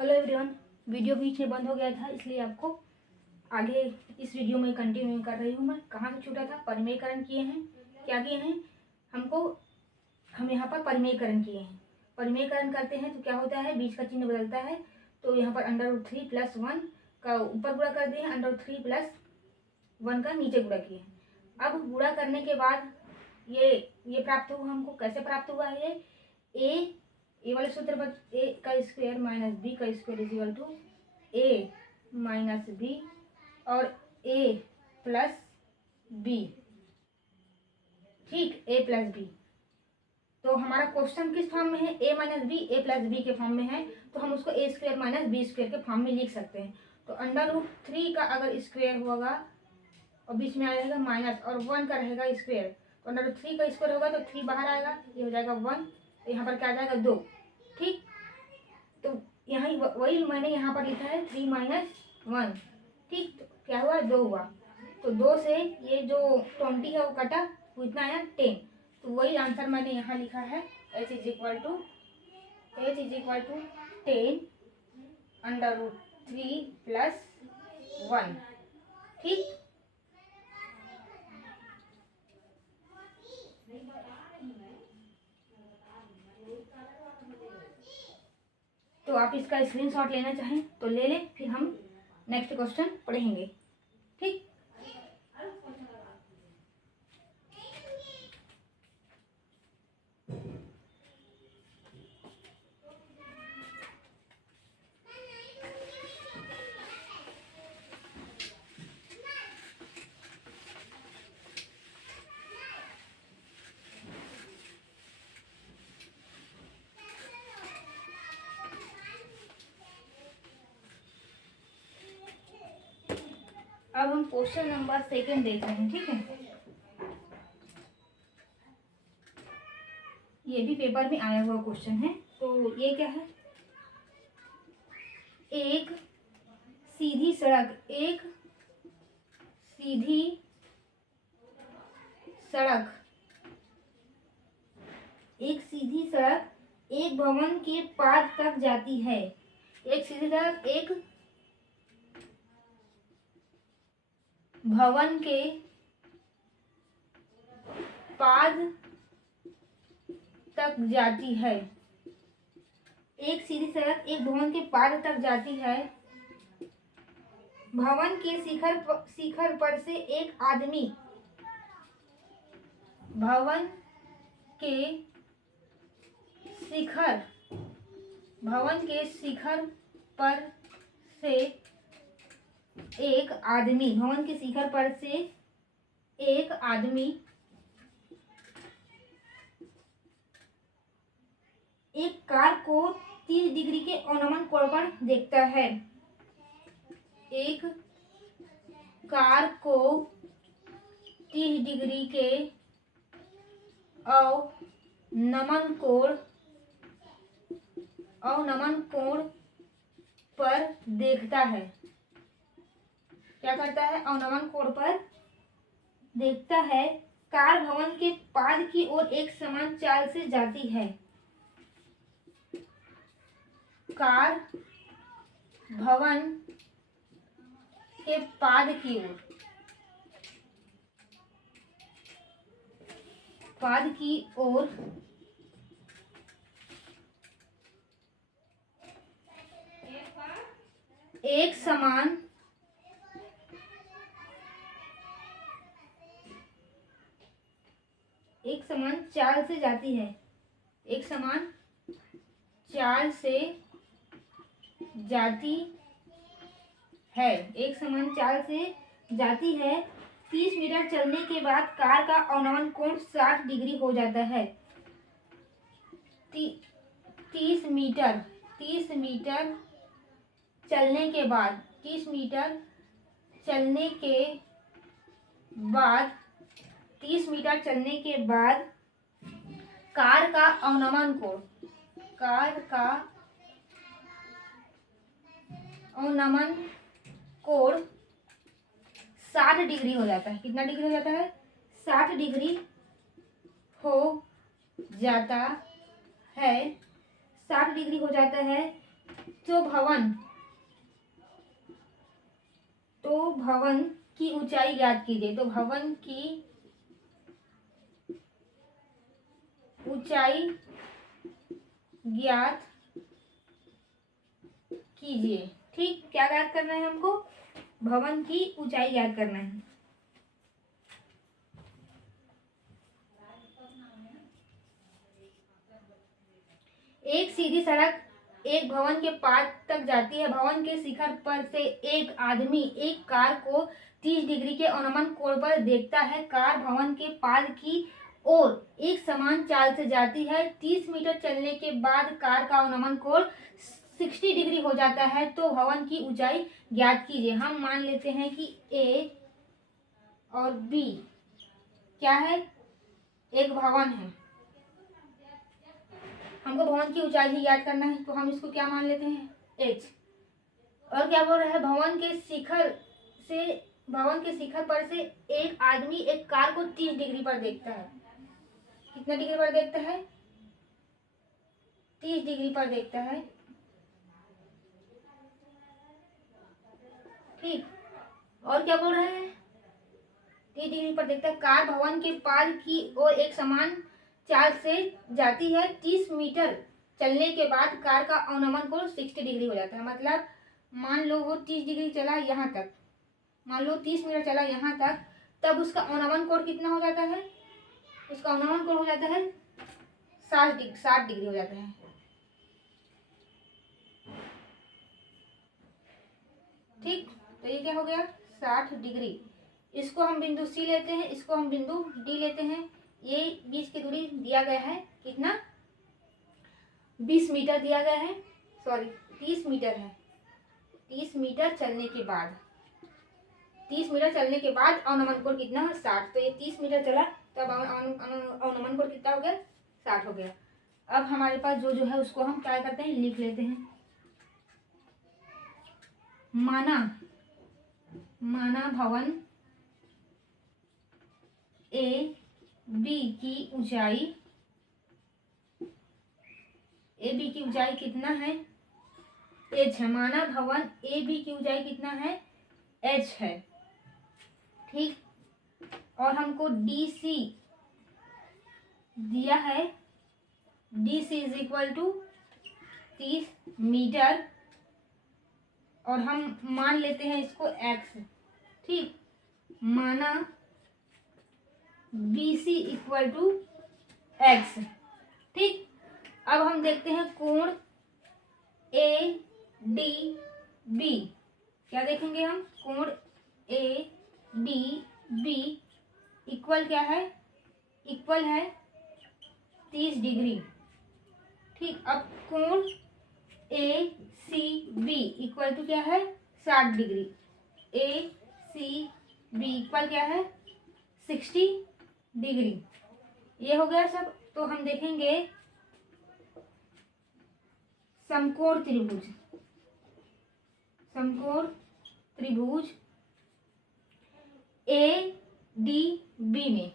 Hello everyone. Video बीच में बंद हो गया था, इसलिए आपको आगे इस वीडियो में कंटिन्यू कर रही हूँ। मैं कहाँ से छूटा था, परिमेयकरण किए हैं। क्या किए हैं, हम यहाँ पर परिमेयकरण किए हैं। परिमेयकरण करते हैं तो क्या होता है, बीच का चिन्ह बदलता है। तो यहाँ पर √3 + 1 का ऊपर गुणा कर दिए, √3 + 1 का नीचे गुणा किए हैं। अब गुणा करने के बाद ये प्राप्त हुआ। हमको कैसे प्राप्त हुआ है, ए वाले सूत्र पर a² - b² = a - b और a + b। ठीक, a + b। तो हमारा क्वेश्चन किस फॉर्म में है, a - b a + b के फॉर्म में है। तो हम उसको a² - b² के फॉर्म में लिख सकते हैं। तो √3 का अगर स्क्वायर होगा और बीच में आ जाएगा माइनस और 1 का रहेगा स्क्वायर, तो √3 का स्क्वायर होगा तो 3 बाहर आएगा, ये हो जाएगा 1। तो यहाँ पर क्या आ जाएगा 2। ठीक, तो यहाँ वही मैंने यहाँ पर लिखा है 3 - 1। ठीक, तो क्या हुआ, 2 हुआ। तो 2 से ये जो 20 है वो कटा, तो इतना आया 10। तो वही आंसर मैंने यहाँ लिखा है, h = 10 √3 + 1। ठीक, तो आप इसका स्क्रीनशॉट लेना चाहें तो ले लें, फिर हम नेक्स्ट क्वेश्चन पढ़ेंगे। ठीक, अब हम क्वेश्चन नंबर 2 देख रहे हैं। ठीक है, ये भी पेपर में आया हुआ क्वेश्चन है। तो ये क्या है, एक सीधी सड़क एक भवन के पाद तक जाती है। एक सीधी सड़क एक भवन के पाद तक जाती है। एक सीधी सड़क एक भवन के पाद तक जाती है। भवन के शिखर पर से एक आदमी भवन के शिखर पर से एक आदमी एक कार को 30 डिग्री के अवनमन कोण पर देखता है। एक कार को 30 डिग्री के अवनमन कोण पर देखता है। क्या करता है, अवनमन कोण पर देखता है। कार भवन के पाद की ओर एक समान चाल से जाती है। कार भवन के पाद की ओर एक समान चाल से जाती है। एक समान चाल से जाती है। 30 मीटर चलने के बाद कार का अवनमन कोण 60 डिग्री हो जाता है। 30 मीटर चलने के बाद 30 मीटर चलने के बाद कार का अवनमन कोण 60 डिग्री हो जाता है। कितना डिग्री हो जाता है, 60 डिग्री हो जाता है। 60 डिग्री हो जाता है। तो भवन की ऊंचाई ज्ञात कीजिए। तो भवन की ऊंचाई ज्ञात कीजिए। ठीक, क्या ज्ञात करना है हमको? भवन की ऊंचाई ज्ञात करना है। एक सीधी सड़क एक भवन के पास तक जाती है। भवन के शिखर पर से एक आदमी एक कार को 30 डिग्री के अवनमन कोण पर देखता है। कार भवन के पाद की ओर एक समान चाल से जाती है। 30 मीटर चलने के बाद कार का अवनमन कोण 60 डिग्री हो जाता है। तो भवन की ऊंचाई ज्ञात कीजिए। हम मान लेते हैं कि ए और बी क्या है? एक भवन है। हमको भवन की ऊंचाई ही याद करना है, तो हम इसको क्या मान लेते हैं? एच। और क्या बोल रहा है? भवन के शिखर पर से एक आदमी एक कार को 30 डिग्री पर देखता है। कितना डिग्री पर देखता है? 30 डिग्री पर देखता है। ठीक, और क्या बोल रहे हैं? 30 डिग्री पर देखता है। कार भवन के पाद की ओर एक समान चाल से जाती है। 30 मीटर चलने के बाद कार का अवनमन कोण 60 डिग्री हो जाता है। मतलब मान लो वो 30 डिग्री चला यहाँ तक, मान लो 30 मीटर चला यहाँ तक, तब उसका अवनमन कोण कितना हो जाता है? उसका अवनमन कोण हो जाता है 60 डिग्री हो जाता है। ठीक, तो ये क्या हो गया? 60 डिग्री। इसको हम बिंदु सी लेते हैं, इसको हम बिंदु डी लेते हैं। ये बीच की दूरी दिया गया है कितना? 20 मीटर दिया गया है, सॉरी 30 मीटर है। 30 मीटर चलने के बाद 30 मीटर चलने के बाद अवनमन कोण कितना है? 60। तो ये 30 मीटर चला, तब अवनमन कोण कितना हो गया? 60 हो गया। अब हमारे पास जो है उसको हम क्या करते हैं? लिख लेते हैं। माना भवन ए बी की ऊंचाई कितना है? एच है। माना भवन ए बी की ऊंचाई कितना है? एच है। ठीक, और हमको डी सी दिया है। D C is equal to 30 meter, और हम मान लेते हैं इसको एक्स। ठीक, माना B C equal to X. ठीक, अब हम देखते हैं कोण ए डी बी। क्या देखेंगे हम? कोण ए डी बी इक्वल क्या है? इक्वल है 30 डिग्री। ठीक, अब कोण ए सी बी इक्वल टू क्या है? 60 डिग्री। ए सी बी इक्वल क्या है? 60 डिग्री। ये हो गया सब। तो हम देखेंगे समकोण त्रिभुज ए डी बी में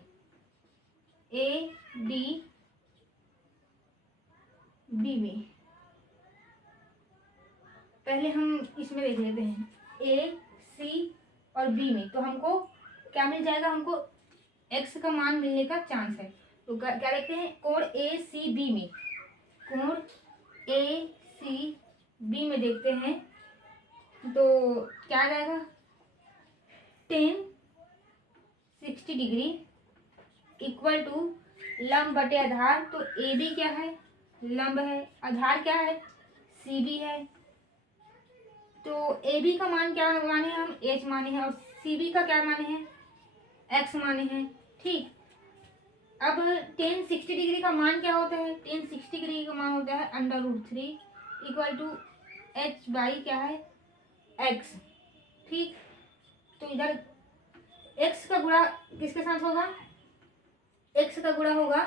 पहले हम इसमें देख लेते हैं ए सी और बी में। तो हमको क्या मिल जाएगा? हमको एक्स का मान मिलने का चांस है। तो क्या देखते हैं? कोण ए सी बी में, कोण ए सी बी में देखते हैं तो क्या आ जाएगा? 10 60 डिग्री इक्वल टू लंब बटे आधार। तो ए बी क्या है? लंब है। आधार क्या है? सी बी है। तो ए बी का मान क्या माने हम? एच माने हैं, और सी बी का क्या माने हैं? एक्स माने हैं। ठीक, अब 10 60 डिग्री का मान क्या होता है? 10 60 डिग्री का मान होता है √3 इक्वल टू एच बाई क्या है? एक्स। ठीक, तो इधर एक्स का गुणा किसके साथ होगा? एक्स का गुणा होगा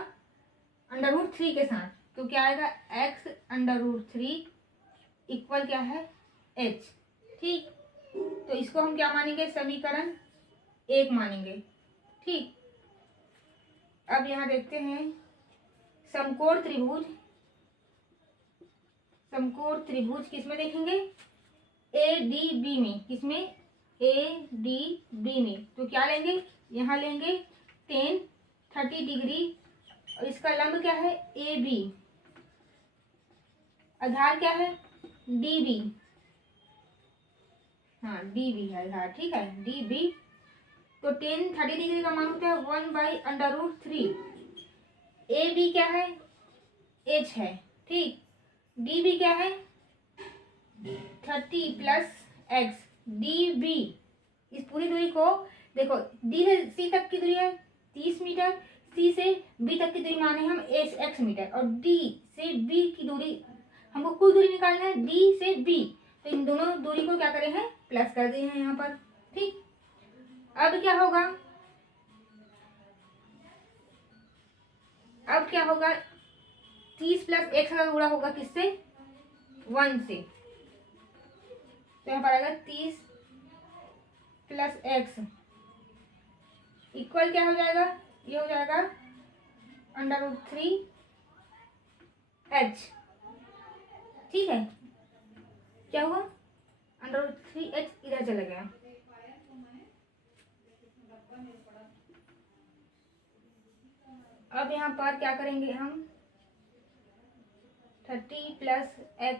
√3 के साथ। तो क्या आएगा? एक्स √3 इक्वल क्या है? एच। ठीक, तो इसको हम क्या मानेंगे? समीकरण 1 मानेंगे। ठीक, अब यहाँ देखते हैं समकोण त्रिभुज समकोण त्रिभुज किसमें देखेंगे? ए डी बी में। किसमें? ए डी बी में। तो क्या लेंगे? यहाँ लेंगे 30 डिग्री और इसका लंब क्या है? A B. आधार क्या है? D B. हाँ डी बी है आधार, ठीक है, डी बी। तो 30 डिग्री का मान होता है 1/√3। ए बी क्या है? एच है, ठीक। डी बी क्या है? 30 + x। डी बी, इस पूरी दूरी को देखो, डी से सी तक की दूरी है 30 मीटर, सी से बी तक की दूरी माने हम x मीटर, और डी से बी की दूरी, हमको कुल दूरी निकालना है डी से बी। तो इन दोनों दूरी को क्या करे हैं? प्लस कर दिए हैं यहाँ पर, ठीक। अब क्या होगा? अब क्या होगा? 30 + x का गुणा होगा किससे? 1 से। तो यहाँ पर आएगा 30 + x इक्वल क्या हो जाएगा? ये हो जाएगा √3h, ठीक है। क्या हुआ? √3h इधर चला गया। अब यहाँ पर क्या करेंगे हम? 30 + x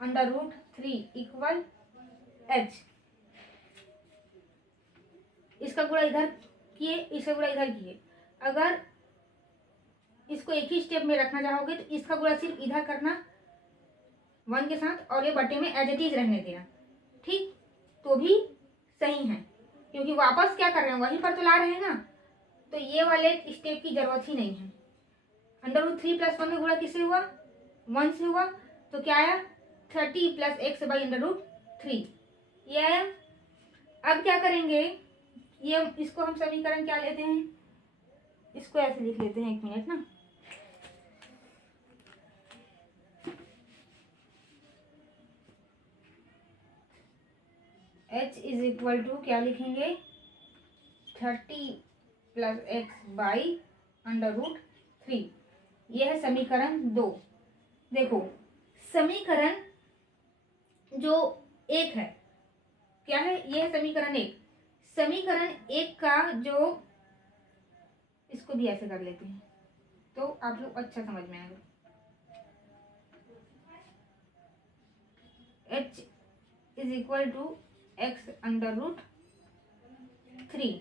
/√3 इक्वल h। इसका गुणा इधर किए, इसका गुणा इधर किए। अगर इसको एक ही स्टेप में रखना चाहोगे तो इसका गुणा सिर्फ इधर करना 1 के साथ, और ये बटे में एज इट इज रहने देना, ठीक। तो भी सही है, क्योंकि वापस क्या कर रहे हैं? वहीं पर तो ला रहे हैं ना। तो ये वाले स्टेप की जरूरत ही नहीं है। √3 + 1 का गुणा किससे हुआ? 1 से हुआ। तो क्या आया? 30 + x /√3, ये आया। अब क्या करेंगे? ये इसको हम समीकरण क्या लेते हैं? इसको ऐसे लिख लेते हैं, 1 मिनट ना। h = क्या लिखेंगे? 30 + x /√3। यह है समीकरण 2। देखो, समीकरण जो 1 है, क्या है? यह है समीकरण 1। समीकरण 1 का जो, इसको भी ऐसे कर लेते हैं तो आप लोग अच्छा समझ में आएगा। h = x √3।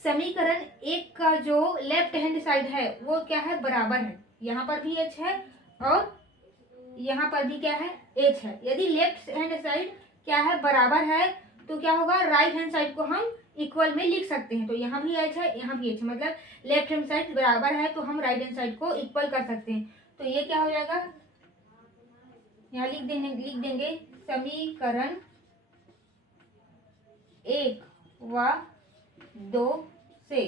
समीकरण 1 का जो लेफ्ट हैंड साइड है वो क्या है? बराबर है। यहाँ पर भी h है और यहाँ पर भी क्या है? h है। यदि लेफ्ट हैंड साइड क्या है? बराबर है, तो क्या होगा? राइट हैंड साइड को हम इक्वल में लिख सकते हैं। तो यहाँ भी h है, यहाँ भी h है, मतलब लेफ्ट हैंड साइड बराबर है तो हम राइट हैंड साइड को इक्वल कर सकते हैं। तो ये क्या हो जाएगा? यहाँ लिख देंगे समीकरण 1 व 2 से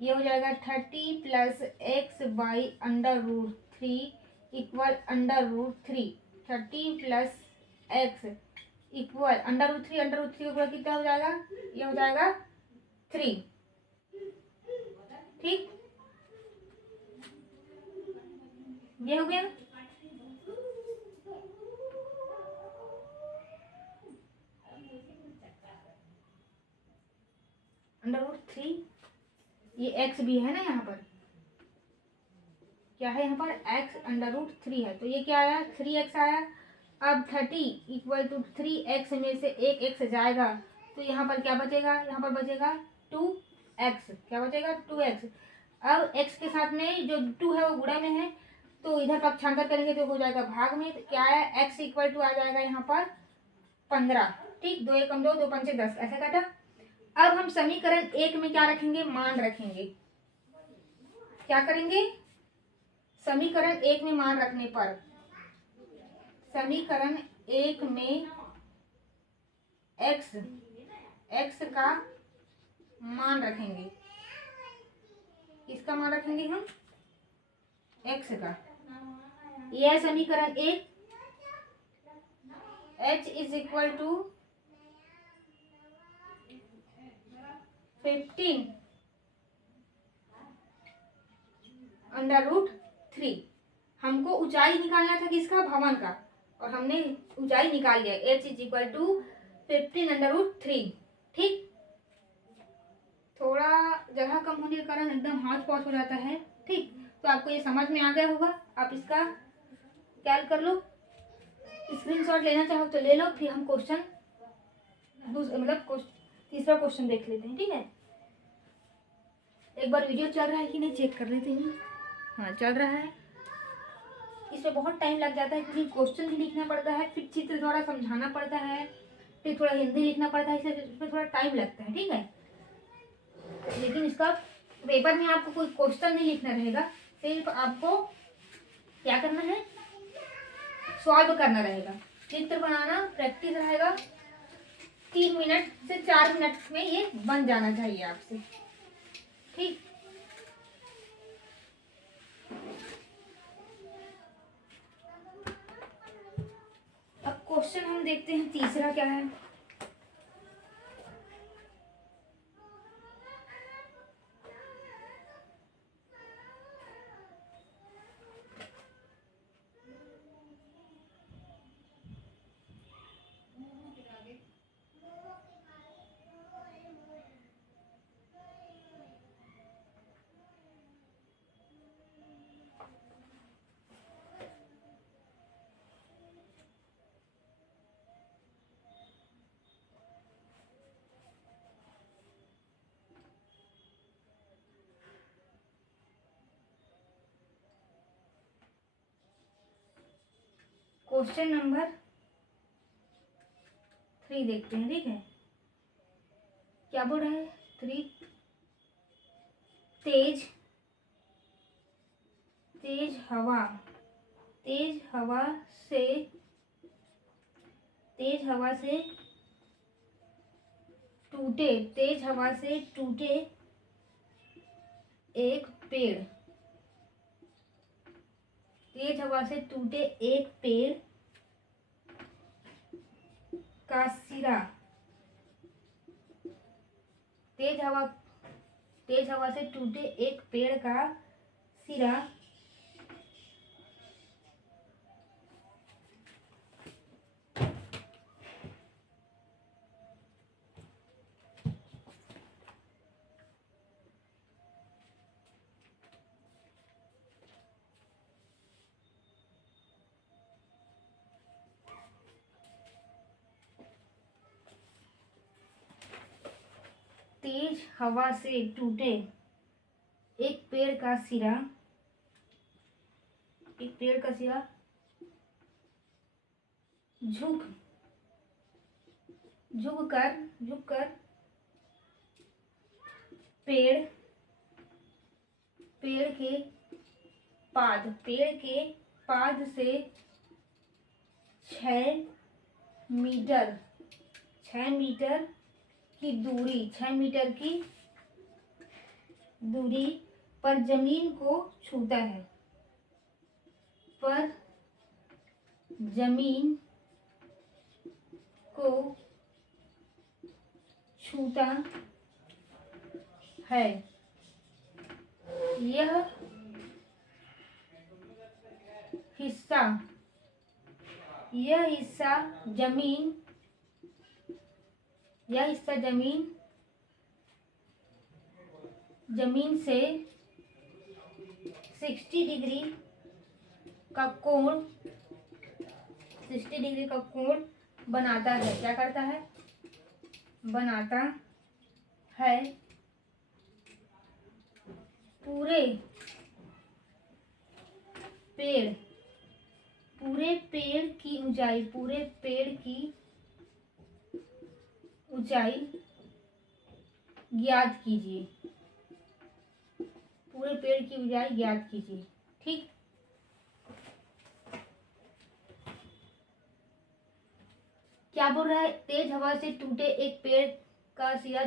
ये हो जाएगा 30 + x /√3 इक्वल √3। 30 + x इक्वल √3 का गुणा कितना हो जाएगा? ये हो जाएगा 3, ठीक। ये हो गया। √3, ये x भी है ना यहाँ पर, क्या है यहाँ पर? x √3 है, तो ये क्या आया? 3x आया। अब 30 = 3x में से एक x जाएगा तो यहाँ पर क्या बचेगा? यहाँ पर बचेगा 2x। क्या बचेगा? 2x। अब x के साथ में जो 2 है वो गुणा में है, तो इधर पक्षांतर करेंगे तो हो जाएगा भाग में। तो क्या है? x = आ जाएगा यहाँ पर 15, ठीक। 2 × 2 2 × 5 10, ऐसे काटा। अब हम समीकरण 1 में क्या रखेंगे? मान रखेंगे। क्या करेंगे? समीकरण 1 में मान रखने पर, समीकरण 1 में x का मान रखेंगे। किसका मान रखेंगे हम? x का। यह है समीकरण 1। h = 15 √3। हमको ऊंचाई निकालना था किसका, भवन का, और हमने ऊंचाई निकाल लिया। h is equal to 15√3। ठीक, थोड़ा जगह कम होने के कारण एकदम हाथ पॉच हो जाता है। ठीक, तो आपको ये समझ में आ गया होगा। आप इसका कैल कर लो, स्क्रीनशॉट लेना चाहो तो ले लो। फिर हम क्वेश्चन तीसरा क्वेश्चन देख लेते हैं। ठीक है, एक बार वीडियो चल रहा है कि नहीं चेक कर लेते हैं। हाँ, चल रहा है। इसमें बहुत टाइम लग जाता है क्योंकि क्वेश्चन भी लिखना पड़ता है, फिर चित्र द्वारा समझाना पड़ता है, फिर थोड़ा हिंदी लिखना पड़ता है, इसमें थोड़ा टाइम लगता है। ठीक है, लेकिन इसका पेपर में आपको कोई क्वेश्चन नहीं लिखना रहेगा, सिर्फ आपको क्या करना है, सॉल्व करना रहेगा। चित्र बनाना प्रैक्टिस रहेगा। 3 मिनट से 4 मिनट में ये बन जाना चाहिए आपसे। ठीक, अब क्वेश्चन हम देखते हैं तीसरा क्या है। क्वेश्चन नंबर 3 देखते हैं। ठीक है, क्या बोल रहा है 3, तेज हवा से टूटे एक पेड़, तेज हवा से टूटे एक पेड़ का सिरा, तेज हवा से टूटे एक पेड़ का सिरा तेज हवा से टूटे एक पेड़ का सिरा झुक कर पेड़ के पाद से 6 मीटर की दूरी पर जमीन को छूता है, यह हिस्सा जमीन से 60 डिग्री का कोण बनाता है। क्या करता है, बनाता है। पूरे पेड़ की ऊंचाई ज्ञात कीजिए। ठीक, क्या बोल रहा है, तेज हवा से टूटे एक पेड़ का सिरा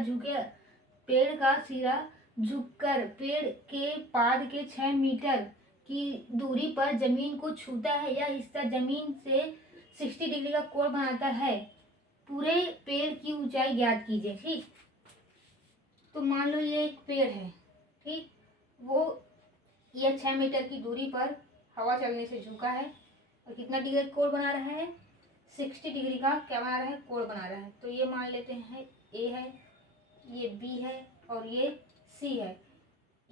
झुककर पेड़ के पाद के 6 मीटर की दूरी पर जमीन को छूता है। यह हिस्सा जमीन से 60 डिग्री का कोण बनाता है। पूरे पेड़ की ऊंचाई ज्ञात कीजिए। ठीक, तो मान लो ये एक पेड़ है। ठीक, वो यह 6 मीटर की दूरी पर हवा चलने से झुका है और कितना डिग्री कोण बना रहा है, 60 डिग्री का क्या बना रहा है, कोण बना रहा है। तो ये मान लेते हैं ए है, ये बी है और ये सी है।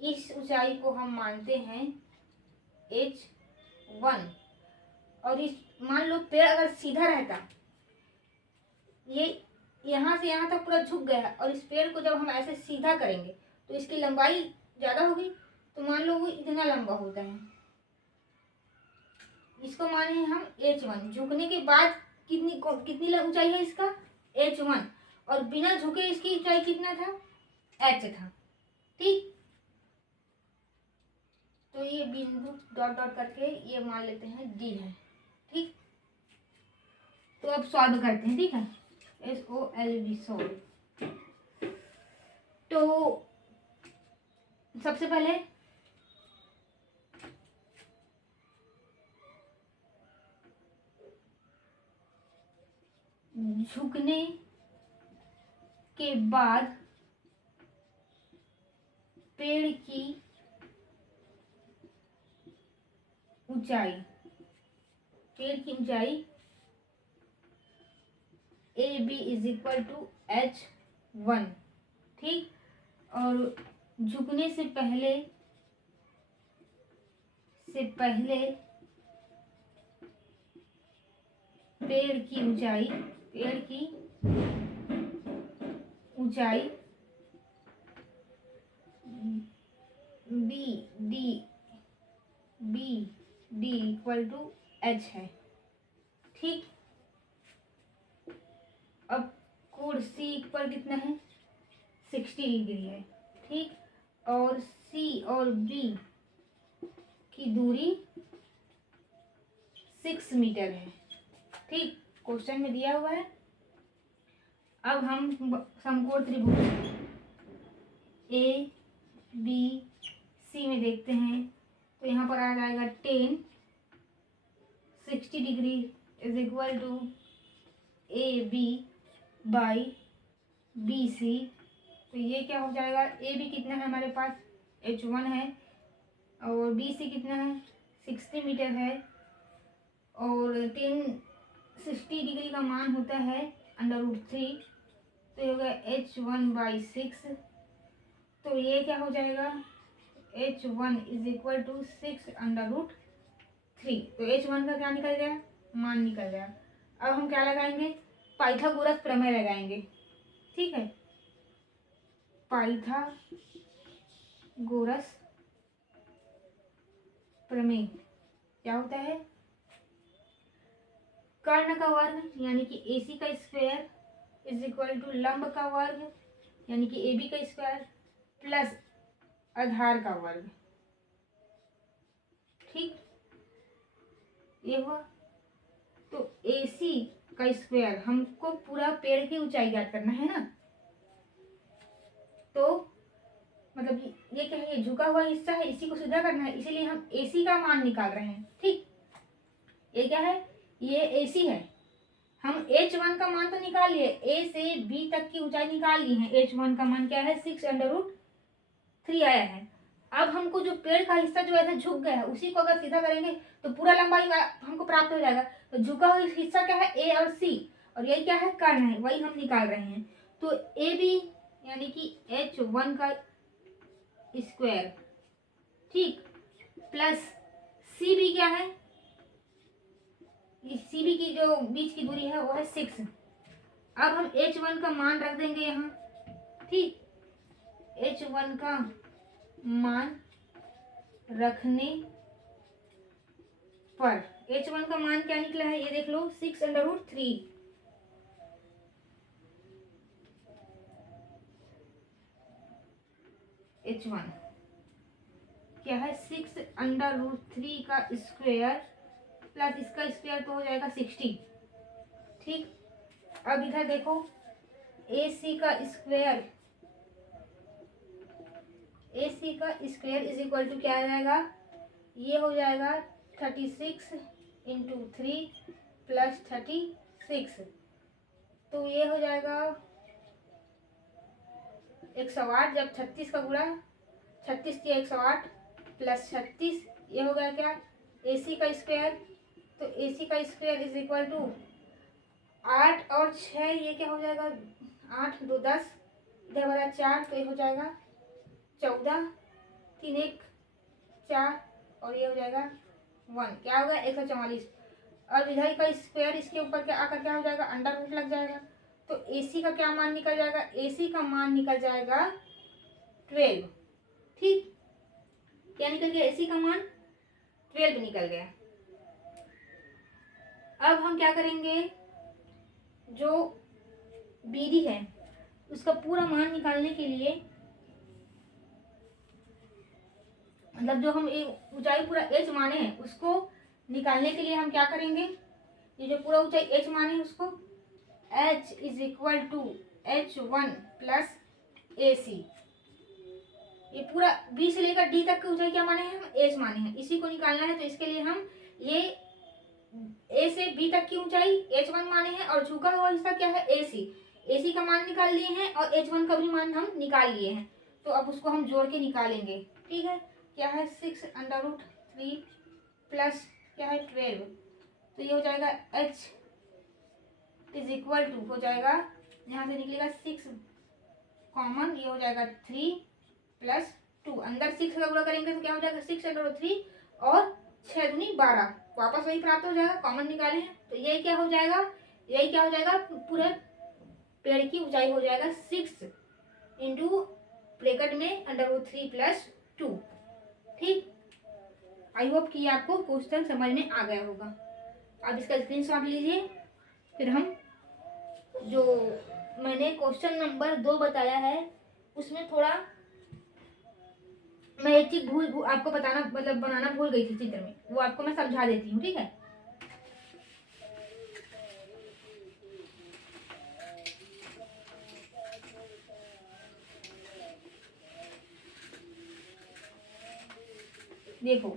इस ऊंचाई को हम मानते हैं H1। और इस मान लो पेड़ अगर सीधा रहता, ये यहाँ से यहाँ तक पूरा झुक गया है, और इस पेड़ को जब हम ऐसे सीधा करेंगे तो इसकी लंबाई ज़्यादा होगी। तो मान लो वो इतना लंबा होता है, इसको माने हम H1। झुकने के बाद कितनी ऊंचाई है इसका, H1। और बिना झुके इसकी ऊंचाई कितना था, H था। ठीक, तो ये बिंदु डॉट डॉट करके ये मान लेते हैं D है। ठीक, तो अब सॉल्व करते हैं। ठीक है, SOLV सॉल्व। तो सबसे पहले झुकने के बाद पेड़ की ऊंचाई, AB is equal to H1। ठीक, और झुकने से पहले पेड़ की ऊंचाई BD इक्वल टू H है। ठीक, अब कोण C इक्वल कितना है, 60 डिग्री है। ठीक, और C और B की दूरी 6 मीटर है। ठीक, क्वेश्चन में दिया हुआ है। अब हम समकोण त्रिभुज ABC में देखते हैं, तो यहाँ पर आ जाएगा 10, 60 degree is equal to AB by BC। तो ये क्या हो जाएगा, AB कितना है हमारे पास, H1 है, और BC कितना है, 60 मीटर है, और 60 डिग्री का मान होता है √3। तो ये होगा H1 बाई 6। तो ये क्या हो जाएगा, H1 इज इक्वल टू 6√3। तो H1 का क्या निकल गया, मान निकल गया। अब हम क्या लगाएंगे, पाइथागोरस प्रमेय लगाएंगे। ठीक है, पाइथागोरस प्रमेय क्या होता है, कर्ण का वर्ग यानी कि AC का स्क्वायर इज इक्वल टू लंब का वर्ग यानी कि AB का स्क्वायर प्लस आधार का वर्ग। ठीक, ये हुआ। तो AC का स्क्वायर, हमको पूरा पेड़ की ऊंचाई ज्ञात करना है ना। तो मतलब ये क्या है, ये झुका हुआ हिस्सा है, इसी को सीधा करना है, इसीलिए हम AC का मान निकाल रहे हैं। ठीक, ये क्या है, ये AC है। हम H1 का मान तो निकाल लिए, A से B तक की ऊंचाई निकाल ली है। H1 का मान क्या है, 6√3 आया है। अब हमको जो पेड़ का हिस्सा जो ऐसे झुक गया है, उसी को अगर सीधा करेंगे तो पूरा लंबाई हमको प्राप्त हो जाएगा। तो झुका हुआ हिस्सा क्या है, A और C, और यही क्या है, कर्ण है, वही हम निकाल रहे हैं। तो AB यानी कि H1 का स्क्वायर, ठीक, प्लस CB क्या है, CB की जो बीच की दूरी है वो है 6। अब हम H1 का मान रख देंगे यहाँ। ठीक, H1 का मान रखने पर H1 का मान क्या निकला है, ये देख लो, 6√3। H1 क्या है, 6√3 का स्क्वायर प्लस इसका स्क्वायर तो हो जाएगा 60। ठीक, अब इधर देखो, AC का स्क्वायर इज इक्वल टू क्या आ जाएगा, ये हो जाएगा 36 इंटू 3 प्लस 36। तो ये हो जाएगा 108। जब 36 का गुणा 36 की 108 प्लस 36, ये हो गया क्या, AC का स्क्वायर, तो AC का स्क्वायर इज इक्वल टू 8 और 6, ये क्या हो जाएगा 8 2 10, इधर वाला 4, तो ये हो जाएगा 14, 3 1 4 और ये हो जाएगा 1, क्या होगा 144। और इधर का स्क्वायर इसके ऊपर क्या आकर क्या हो जाएगा अंडर रूट लग जाएगा, तो AC का क्या मान निकल जाएगा, AC का मान निकल जाएगा 12। ठीक, क्या निकल गया, AC का मान 12 निकल गया। अब हम क्या करेंगे, जो BD है उसका पूरा मान निकालने के लिए, मतलब जो हम एक ऊंचाई पूरा H माने हैं उसको निकालने के लिए हम क्या करेंगे, ये जो पूरा ऊंचाई H माने हैं उसको H is equal to H1 plus AC, ये पूरा B से लेकर D तक की ऊंचाई क्या माने हैं, हम H माने हैं, इसी को निकालना है। तो इसके लिए हम ये A से B तक की ऊंचाई H1 माने हैं और झुका हुआ हिस्सा क्या है AC का मान निकाल लिए हैं और H1 का भी मान हम निकाल लिए हैं। तो अब उसको हम जोड़ के निकालेंगे। ठीक है, क्या है 6√3 प्लस क्या है 12, तो ये हो जाएगा H इज इक्वल टू हो जाएगा, यहाँ से निकलेगा 6 कॉमन, ये हो जाएगा 3 प्लस 2, अंदर 6 का गुणा करेंगे तो क्या हो जाएगा 6√3 और 6 दूनी 12, वापस वही प्राप्त हो जाएगा, कॉमन निकाले हैं। तो ये क्या हो जाएगा, यही क्या हो जाएगा, पूरे पेड़ की ऊंचाई हो जाएगा 6 इंटू ब्रैकेट में √3 प्लस 2। ठीक, आई होप कि आपको क्वेश्चन समझ में आ गया होगा। अब इसका स्क्रीनशॉट लीजिए, फिर हम जो मैंने क्वेश्चन नंबर 2 बताया है उसमें थोड़ा मैं एक चीज आपको बताना मतलब बनाना भूल गई थी चित्र में, वो आपको मैं समझा देती हूँ। ठीक है, देखो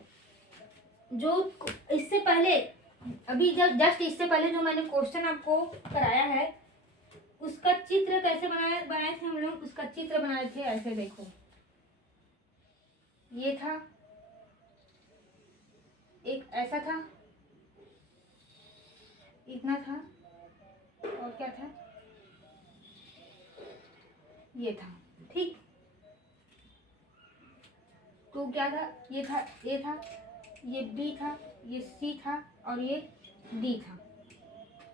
जो इससे पहले अभी जब जस्ट इससे पहले जो मैंने क्वेश्चन आपको कराया है उसका चित्र कैसे बनाए थे हम लोग, उसका चित्र बनाए थे ऐसे, देखो ये था, एक ऐसा था, इतना था और क्या था, ये था। ठीक, तो क्या था, ये था A था, ये B था, ये C था और ये D था।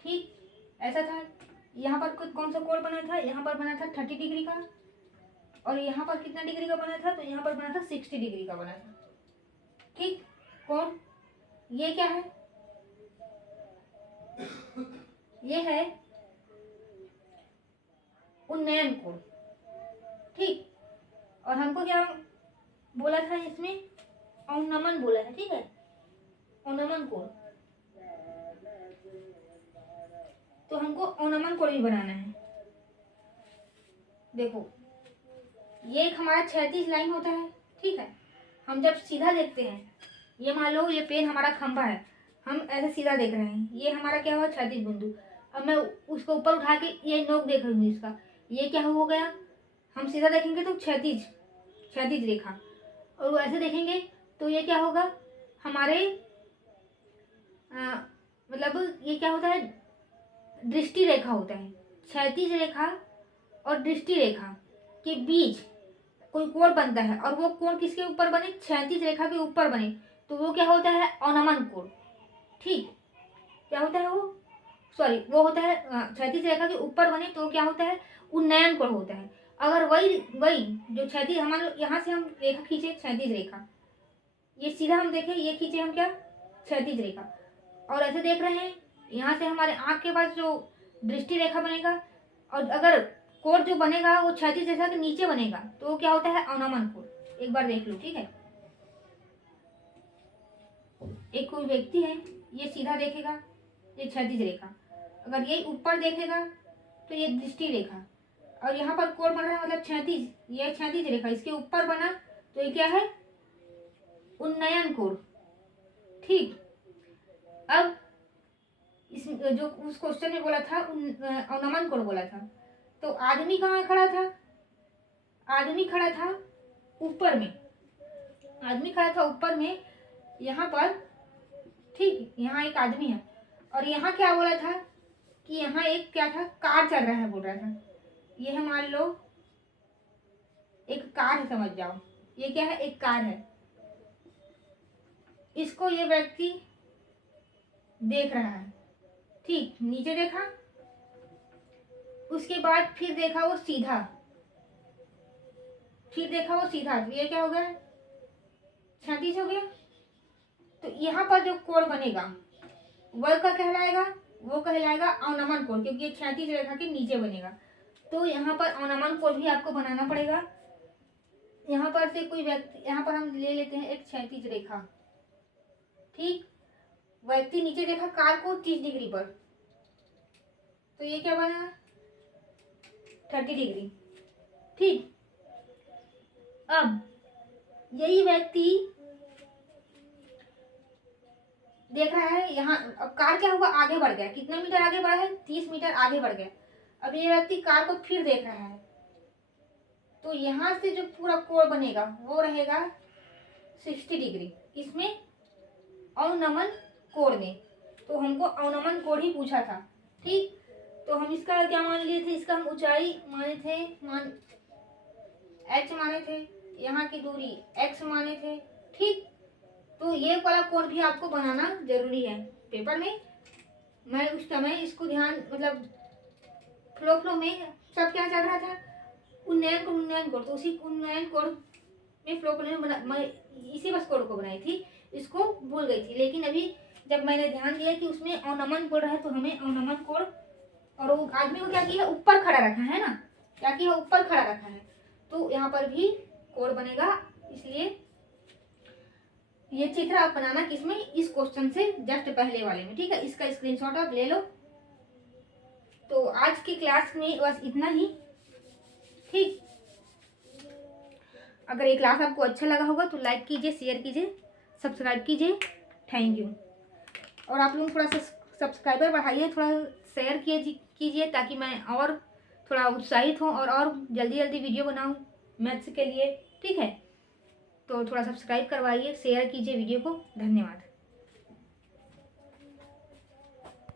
ठीक, ऐसा था। यहाँ पर कौन सा कोण बना था, यहाँ पर बना था 30 डिग्री का, और यहाँ पर कितना डिग्री का बना था, तो यहाँ पर बना था 60 डिग्री का बना था। ठीक, कोण ये क्या है, ये है उन्नयन कोण। ठीक, और हमको क्या बोला था इसमें, अवनमन बोला है। ठीक है, अवनमन कोण, तो हमको अवनमन कोण भी बनाना है। देखो ये एक हमारा क्षैतिज लाइन होता है। ठीक है, हम जब सीधा देखते हैं, ये मान लो ये पेन हमारा खंभा है, हम ऐसे सीधा देख रहे हैं, ये हमारा क्या हुआ क्षैतिज बिंदु। अब मैं उसको ऊपर उठा के ये नोक देख रही हूँ इसका, ये क्या हो गया, हम सीधा देखेंगे तो क्षैतिज रेखा, और वो ऐसे देखेंगे तो ये क्या होगा हमारे मतलब ये क्या होता है, दृष्टि रेखा होता है। क्षैतिज रेखा और दृष्टि रेखा के बीच कोई कोण बनता है और वो कोण किसके ऊपर बने, क्षैतिज रेखा के ऊपर बने, तो वो क्या होता है अवनमन कोण। ठीक, क्या होता है वो, सॉरी वो होता है क्षैतिज रेखा के ऊपर बने तो क्या होता है उन्नयन कोण होता है। अगर वही जो क्षैतिज हमारे यहाँ से हम रेखा खींचे, क्षैतिज रेखा, ये सीधा हम देखें, ये खींचे हम क्या क्षैतिज रेखा, और ऐसे देख रहे हैं, यहाँ से हमारे आँख के पास जो दृष्टि रेखा बनेगा, और अगर कोण जो बनेगा वो क्षैतिज रेखा के नीचे बनेगा तो वो क्या होता है अवनमन कोण। एक बार देख लो। ठीक है, एक कोई व्यक्ति है, ये सीधा देखेगा, ये क्षैतिज रेखा, अगर ये ऊपर देखेगा तो ये दृष्टि रेखा, और यहाँ पर कोण बन रहा है मतलब क्षैतिज, ये क्षैतिज रेखा इसके ऊपर बना तो ये क्या है उन्नयन कोण। ठीक, अब इस जो उस क्वेश्चन में बोला था अवनमन कोण बोला था, तो आदमी कहाँ खड़ा था, आदमी खड़ा था ऊपर में, आदमी खड़ा था ऊपर में, यहाँ पर ठीक, यहाँ एक आदमी है और यहाँ क्या बोला था कि यहाँ एक क्या था, कार चल रहा है बोल रहा था। ये है मान लो एक कार है, समझ जाओ ये क्या है, एक कार है। इसको ये व्यक्ति देख रहा है, ठीक, नीचे देखा, उसके बाद फिर देखा वो सीधा, फिर देखा वो सीधा, तो ये क्या हो गया, 36 हो गया। तो यहाँ पर जो कोण बनेगा वह क्या कहलाएगा, वो कहलाएगा अवनमन कोण, क्योंकि ये 36 रेखा के नीचे बनेगा। तो यहाँ पर अवनमन कोण भी आपको बनाना पड़ेगा। यहाँ पर से कोई व्यक्ति, यहाँ पर हम ले लेते हैं एक 36 रेखा, ठीक, व्यक्ति नीचे देखा कार को 30 डिग्री पर, तो ये क्या बना, 30 डिग्री, ठीक। अब यही व्यक्ति देख रहा है यहाँ, अब कार क्या हुआ, आगे बढ़ गया, कितना मीटर आगे बढ़ा है, 30 मीटर आगे बढ़ गया। अब ये व्यक्ति कार को फिर देख रहा है, तो यहाँ से जो पूरा कोण बनेगा वो रहेगा 60 डिग्री, इसमें अवनमन कोण में। तो हमको अवनमन कोण ही पूछा था, ठीक। तो हम इसका क्या मान लिए थे, इसका हम ऊंचाई माने थे, h माने थे, यहाँ की दूरी x माने थे, ठीक। तो ये वाला कोण भी आपको बनाना जरूरी है पेपर में। मैं उस समय इसको ध्यान, मतलब फ्लो में सब क्या चल रहा था, उन्नयन कोण, तो उसी उन्नयन कोण में फ्लो में मैं इसी बस कोण को बनाई थी, इसको भूल गई थी। लेकिन अभी जब मैंने ध्यान दिया कि उसमें अवनमन कोण है, तो हमें अवनमन कोण, और वो आदमी को क्या किया, ऊपर खड़ा रखा है ना, क्या किया, ऊपर खड़ा रखा है, तो यहाँ पर भी कोण बनेगा। इसलिए ये चित्र आप बनाना किसमें, इस क्वेश्चन से जस्ट पहले वाले में, ठीक है। इसका स्क्रीनशॉट आप ले लो। तो आज की क्लास में बस इतना ही, ठीक। अगर ये क्लास आपको अच्छा लगा होगा तो लाइक कीजिए, शेयर कीजिए, सब्सक्राइब कीजिए। Thank you. और आप लोग थोड़ा सा सब्सक्राइबर बढ़ाइए, थोड़ा शेयर कीजिए, ताकि मैं और थोड़ा उत्साहित हूँ और जल्दी जल्दी वीडियो बनाऊँ मैथ्स के लिए, ठीक है। तो थोड़ा सब्सक्राइब करवाइए, शेयर कीजिए वीडियो को। धन्यवाद।